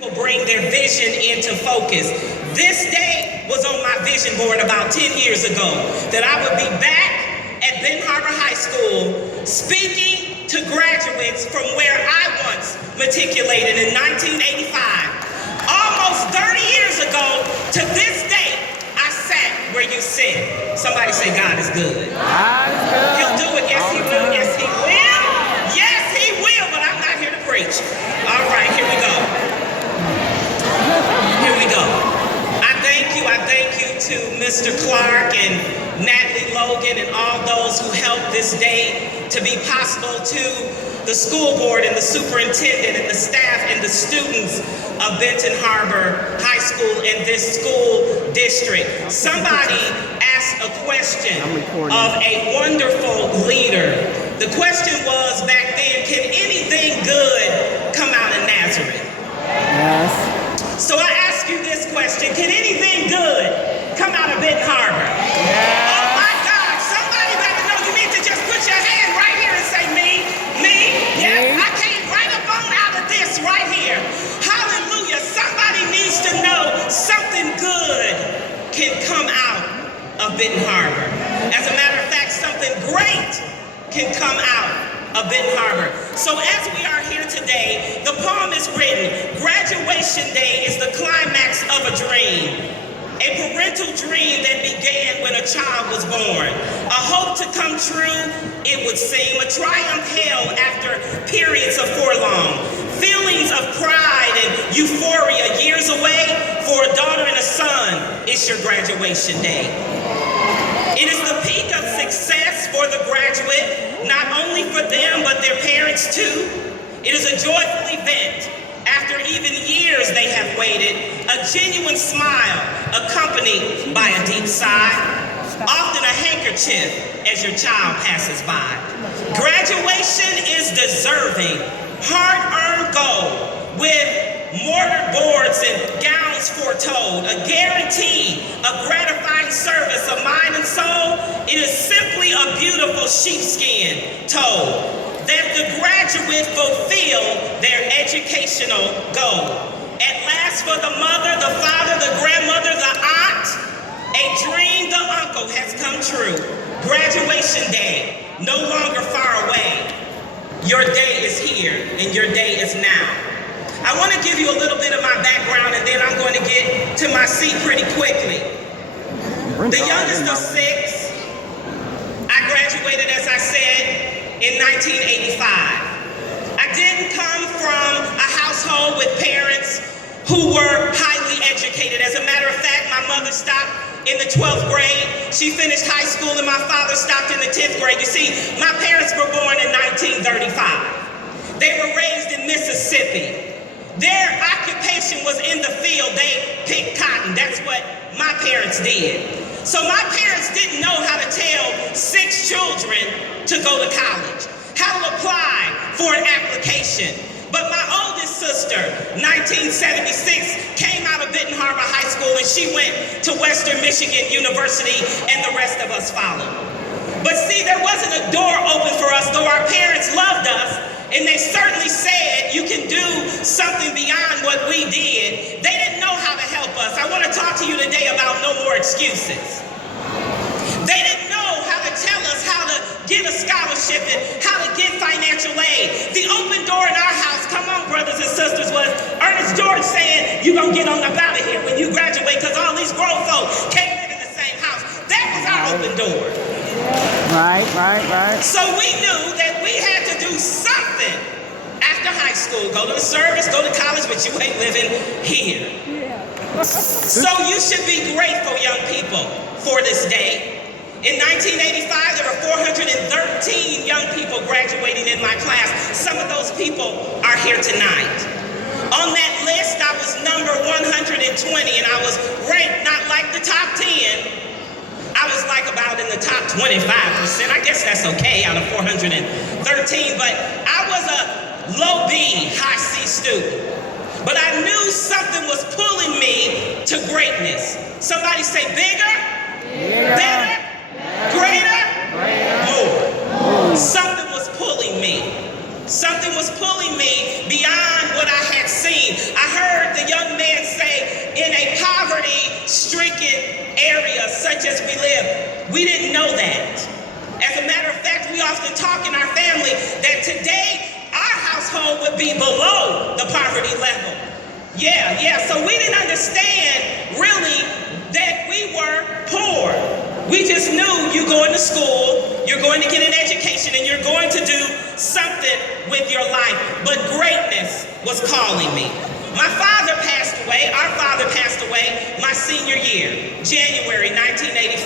Will bring their vision into focus. This day was on my vision board about 10 years ago, that I would be back at Benton Harbor High School speaking to graduates from where I once matriculated in 1985. Almost 30 years ago to this day, I sat where you sit. Somebody say, God is good. God is good. He'll do it. Yes, he will. Yes, he will. Yes, he will, but I'm not here to preach. All right, here we go. Here we go. I thank you to Mr. Clark and Natalie Logan and all those who helped this day to be possible, to the school board and the superintendent and the staff and the students of Benton Harbor High School and this school district. Somebody asked a question of a wonderful leader. The question was back then, can anything good come out of Nazareth? Yes. So I ask you this question, can anything good come out of Benton Harbor? Yes. Oh my God, somebody better know. You need to just put your hand right here and say me. Yes, I came right up on out of this right here. Hallelujah. Somebody needs to know something good can come out of Benton Harbor. As a matter of fact, something great can come out of Benton Harbor. So as we are here today, the poem is written, graduation day is the climax of a dream. A parental dream that began when a child was born. A hope to come true, it would seem. A triumph held after periods of forlong. Feelings of pride and euphoria years away. For a daughter and a son, it's your graduation day. It is the peak of success for the graduate, not only for them, but their parents too. It is a joyful event. After even years they have waited, a genuine smile accompanied by a deep sigh, often a handkerchief as your child passes by. Graduation is deserving, hard-earned gold with mortar boards and gowns foretold, a guarantee of gratifying service of mind and soul. It is simply a beautiful sheepskin told that the graduate fulfill their educational goal. At last for the mother, the father, the grandmother, the aunt, a dream the uncle has come true. Graduation day, no longer far away. Your day is here and your day is now. I want to give you a little bit of my background and then I'm going to get to my seat pretty quickly. The youngest of six, I graduated, as I said, in 1985. I didn't come from a household with parents who were highly educated. As a matter of fact, my mother stopped in the 12th grade. She finished high school and my father stopped in the 10th grade. You see, my parents were born in 1935. They were raised in Mississippi. Their occupation was in the field. They picked cotton. That's what my parents did. So my parents didn't know how to tell 6 children to go to college, how to apply for an application. But my oldest sister, 1976, came out of Benton Harbor High School and she went to Western Michigan University and the rest of us followed. But see, there wasn't a door open for us, though our parents loved us and they certainly said you can do something beyond what we did. They didn't know how to help us. I want to talk to you today about no more excuses. They didn't know how to tell us how to get a scholarship and how to get financial aid. The open door in our house, come on brothers and sisters, was Ernest George saying, you're going to get on up out of here when you graduate because all these grown folk can't live in the same house. That was our open door. Right. So we knew that we had to do something after high school. Go to the service, go to college, but you ain't living here. So you should be grateful, young people, for this day. In 1985, there were 413 young people graduating in my class. Some of those people are here tonight. On that list, I was number 120, and I was ranked not like the top 10. I was like about in the top 25%. I guess that's okay out of 413, but I was a low B, high C student. But I knew something was pulling me to greatness. Somebody say bigger, better, greater, more. Something was pulling me. Something was pulling me beyond what I had seen. I heard such as we live. We didn't know that. As a matter of fact, we often talk in our family that today our household would be below the poverty level. Yeah, so we didn't understand really that we were poor. We just knew you're going to school, you're going to get an education, and you're going to do something with your life. But greatness was calling me. My father passed away, our father passed away my senior year, January 1985.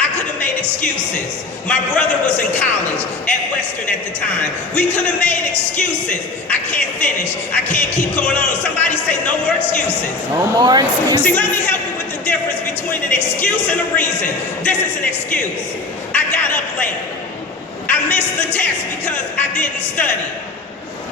I could have made excuses. My brother was in college at Western at the time. We could have made excuses. I can't finish. I can't keep going on. Somebody say no more excuses. No more excuses. See, let me help you with the difference between an excuse and a reason. This is an excuse. I got up late. I missed the test because I didn't study.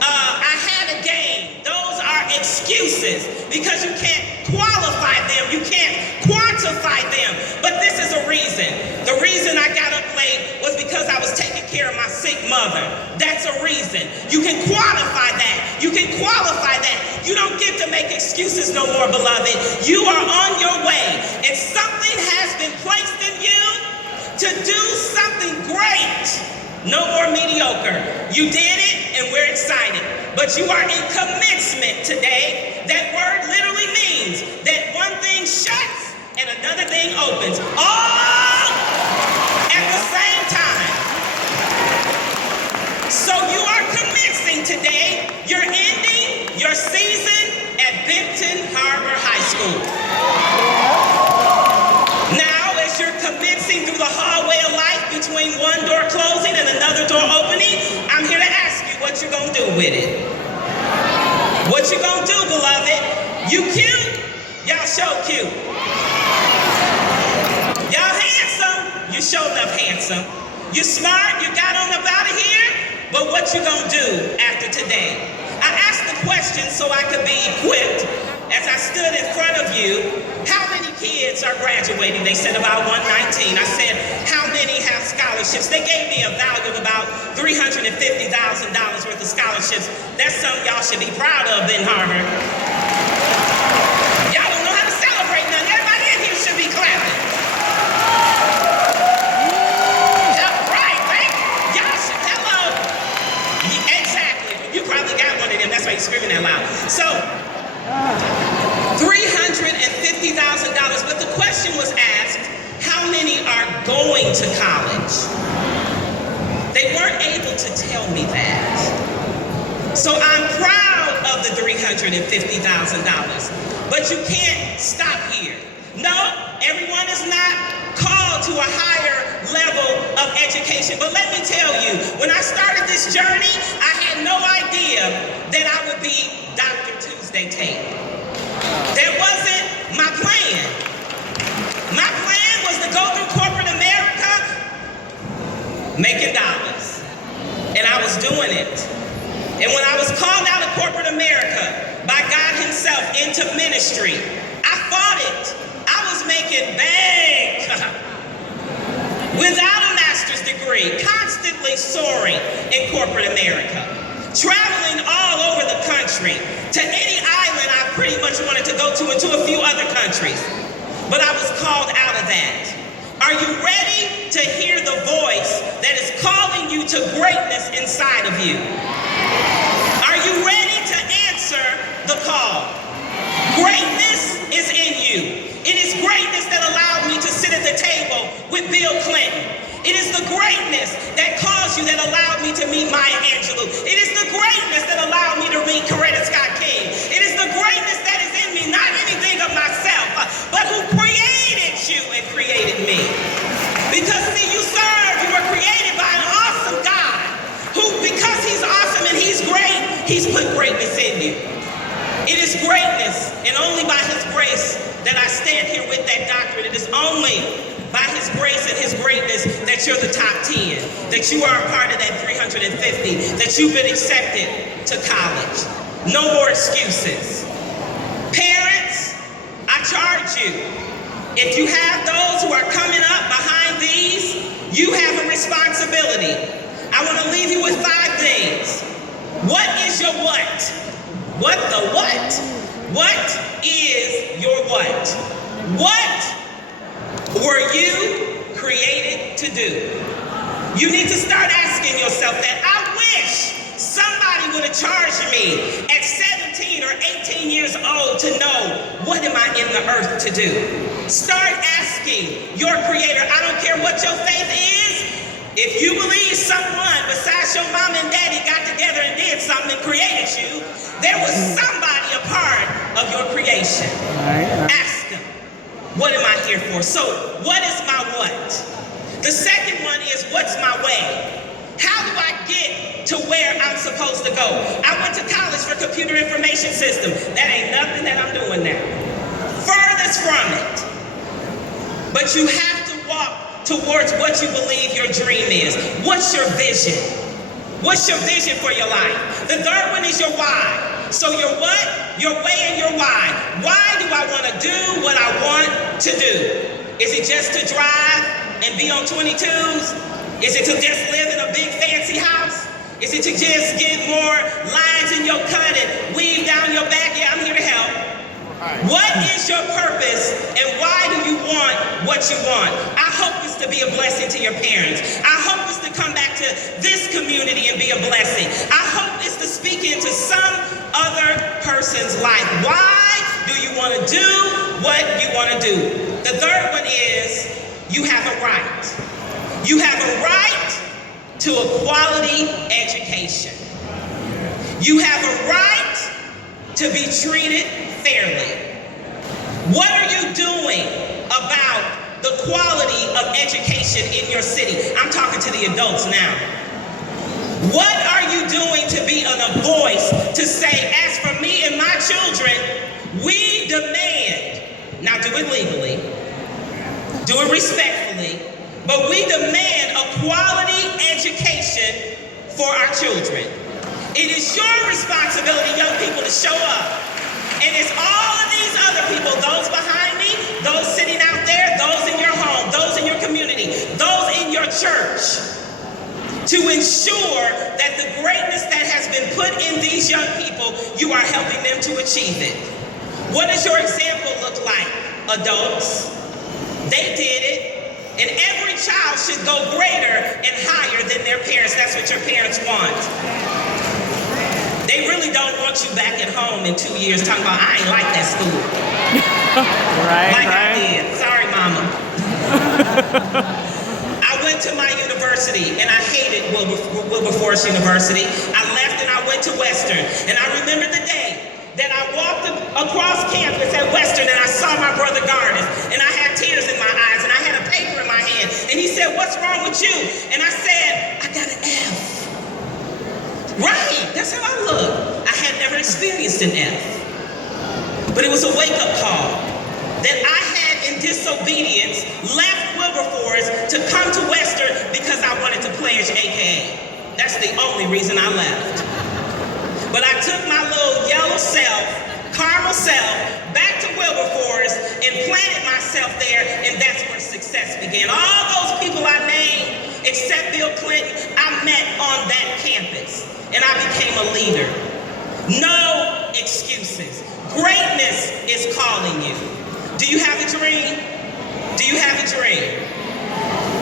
I had a game. Those are excuses because you can't qualify them. You can't quantify them. But this is a reason. The reason I got up late was because I was taking care of my sick mother. That's a reason. You can quantify that. You can qualify that. You don't get to make excuses no more, beloved. You are on your way. And something has been placed in you to do something great. No more mediocre. You did it, and we're excited. But you are in commencement today. That word literally means that one thing shuts and another thing opens. All at the same time. So you are commencing today. You're ending your season at Benton Harbor High School. Now, as you're commencing through the hallway of life between one door closing and another door opening, I'm here to ask you what you're going to do with it. What you going to do, beloved? You cute? Y'all show cute. Y'all handsome? You show enough handsome. You smart? You got on up out of here? But what you going to do after today? I asked the question so I could be equipped. As I stood in front of you, how many kids are graduating? They said about 119. I said, how many have scholarships? They gave me a value of about $350,000 worth of scholarships. That's something y'all should be proud of, Ben Harbor. Y'all don't know how to celebrate nothing. Everybody in here should be clapping. Right, right? Y'all should, hello. Exactly. You probably got one of them. That's why you're screaming that loud. So, $350,000, but the question was asked, how many are going to college? They weren't able to tell me that. So I'm proud of the $350,000, but you can't stop here. No, everyone is not called to a higher level of education, but let me tell you, when I started this journey, I had no idea that I would be Dr. Tuesday Tate. That wasn't my plan. My plan was to go through corporate America making dollars. And I was doing it. And when I was called out of corporate America by God himself into ministry, I fought it. I was making bank without a master's degree, constantly soaring in corporate America, traveling all over the country to any island I pretty much wanted to go to and to a few other countries. But I was called out of that. Are you ready to hear the voice that is calling you to greatness inside of you? Are you ready to answer the call? Greatness is in you. It is greatness that allowed me to sit at the table with Bill Clinton. It is the greatness that caused you that allowed me to meet Maya Angelou. It is the greatness that allowed me to meet Coretta Scott King. It is the greatness that is in me, not anything of myself, but who created you and created me. Because see, you were created by an awesome God who, because he's awesome and he's great, he's put greatness in you. It is greatness, and only by his grace that I stand here with that doctorate. It is only by his grace and his greatness that you're the top 10, that you are a part of that 350, that you've been accepted to college. No more excuses. Parents, I charge you, if you have those who are coming up behind these, you have a responsibility. I want to leave you with 5 things. What is your what? What the what? What is your what? What were you 18 years old to know, what am I in the earth to do? Start asking your Creator. I don't care what your faith is. If you believe someone besides your mom and daddy got together and did something and created you, there was somebody a part of your creation. Ask them, what am I here for? So what is my what? The second one is, what's my way? How do I get to where I'm supposed to go? I went to college for computer information system. That ain't nothing that I'm doing now. Furthest from it. But you have to walk towards what you believe your dream is. What's your vision? What's your vision for your life? The third one is your why. So your what, your way, and your why. Why do I want to do what I want to do? Is it just to drive and be on 22s? Is it to just live in a big fancy house? Is it to just get more lines in your cut and weave down your back? Yeah, I'm here to help. What is your purpose and why do you want what you want? I hope it's to be a blessing to your parents. I hope it's to come back to this community and be a blessing. I hope it's to speak into some other person's life. Why do you want to do what you want to do? The third one is, you have a right. You have a right to a quality education. You have a right to be treated fairly. What are you doing about the quality of education in your city? I'm talking to the adults now. What are you doing to be a voice to say, as for me and my children, we demand, now do it legally, do it respectfully, but we demand a quality education for our children. It is your responsibility, young people, to show up. And it's all of these other people, those behind me, those sitting out there, those in your home, those in your community, those in your church, to ensure that the greatness that has been put in these young people, you are helping them to achieve it. What does your example look like, adults? They did it. And every child should go greater and higher than their parents. That's what your parents want. They really don't want you back at home in 2 years talking about, I ain't like that school. Like I did. Sorry, mama. I went to my university and I hated Wilberforce University. I left and I went to Western. And I remember the day that I walked across campus at Western and I saw my brother Garnis and I had tears in my eyes and I had a paper in my hand and he said, what's wrong with you? And I said, I got an F. Right, that's how I look. I had never experienced an F. But it was a wake-up call that I had in disobedience left Wilberforce to come to Western because I wanted to pledge AKA. That's the only reason I left. But I took my little yellow self, caramel self, back to Wilberforce and planted myself there, and that's where success began. All those people I named, except Bill Clinton, I met on that campus, and I became a leader. No excuses. Greatness is calling you. Do you have a dream? Do you have a dream?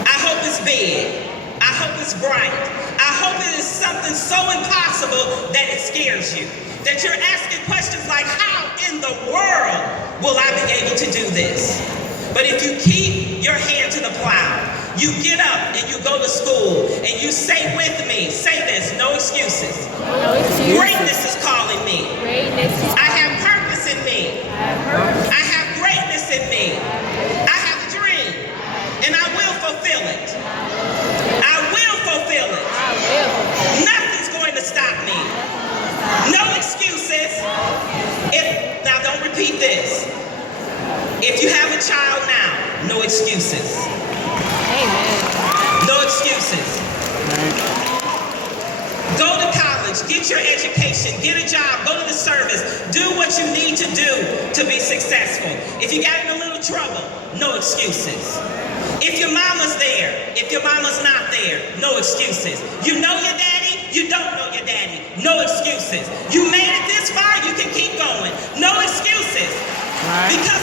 I hope it's big. I hope it's bright. I hope it is something so impossible that it scares you. That you're asking questions like, how in the world will I be able to do this? But if you keep your hand to the plow, you get up and you go to school and you say with me, say this, no excuses. No excuses. Greatness is calling me. Greatness is I have purpose in me. I have greatness in me. I have a dream and I will fulfill it. I will fulfill it. Nothing's going to stop me. No excuses. Now don't repeat this. If you have a child now, no excuses. Amen. No excuses. Go to college, get your education, get a job, go to the service, do what you need to do to be successful. If you got in a little trouble, no excuses. If your mama's there, if your mama's not there, no excuses. You know your daddy, you don't know your daddy, no excuses. You made it this far, you can keep going. No excuses. Because